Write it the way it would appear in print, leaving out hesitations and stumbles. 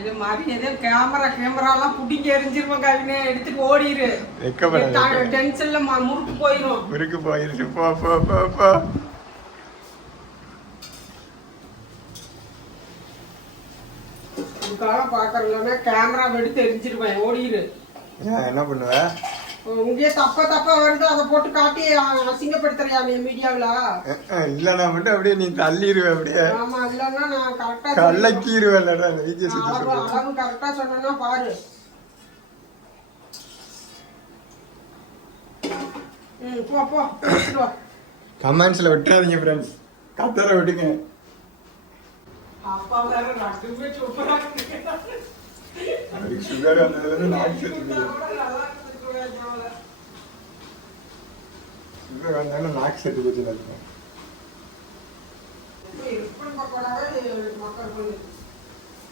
இது மாதிரி ஏதோ கேமராலாம் புடிங்க எரிஞ்சிருவோம் கவினே எடுத்துட்டு ஓடிரு. டென்ஷன்ல முறுக்கு போயிரும். முறுக்கு போயிருச்சு. போ போ போ போ. இதுக்காக பாக்குறதுனா கேமரா எடுத்து எரிஞ்சிருவேன். ஓடிரு. என்ன பண்ணுவ? உங்கே தப்பா வருது அதை போட்டு காட்டி அசிங்கப்படுத்துறியா நீ மீடியாவில? இல்லனா மட்டும் அப்படியே நீ தள்ளிடுவ. அப்படியே ஆமா, இல்லன்னா நான் கரெக்டா கலக்கிடுவேன்டா. அளவு கரெக்டா சொன்னா பாரு. போ போ. கமெண்ட்ஸ்ல விட்டுறாதீங்க ஃப்ரெண்ட்ஸ். கத்தற விடுங்க. அப்பா வேற ரெண்டுமே சூப்பரா இருக்கு. சுகர் வந்ததுல நாக்கு செத்துது. சுகர் வந்தாலும் நாக்கு செத்து போச்சு. இப்போ பக்கோடாவே மக்கள்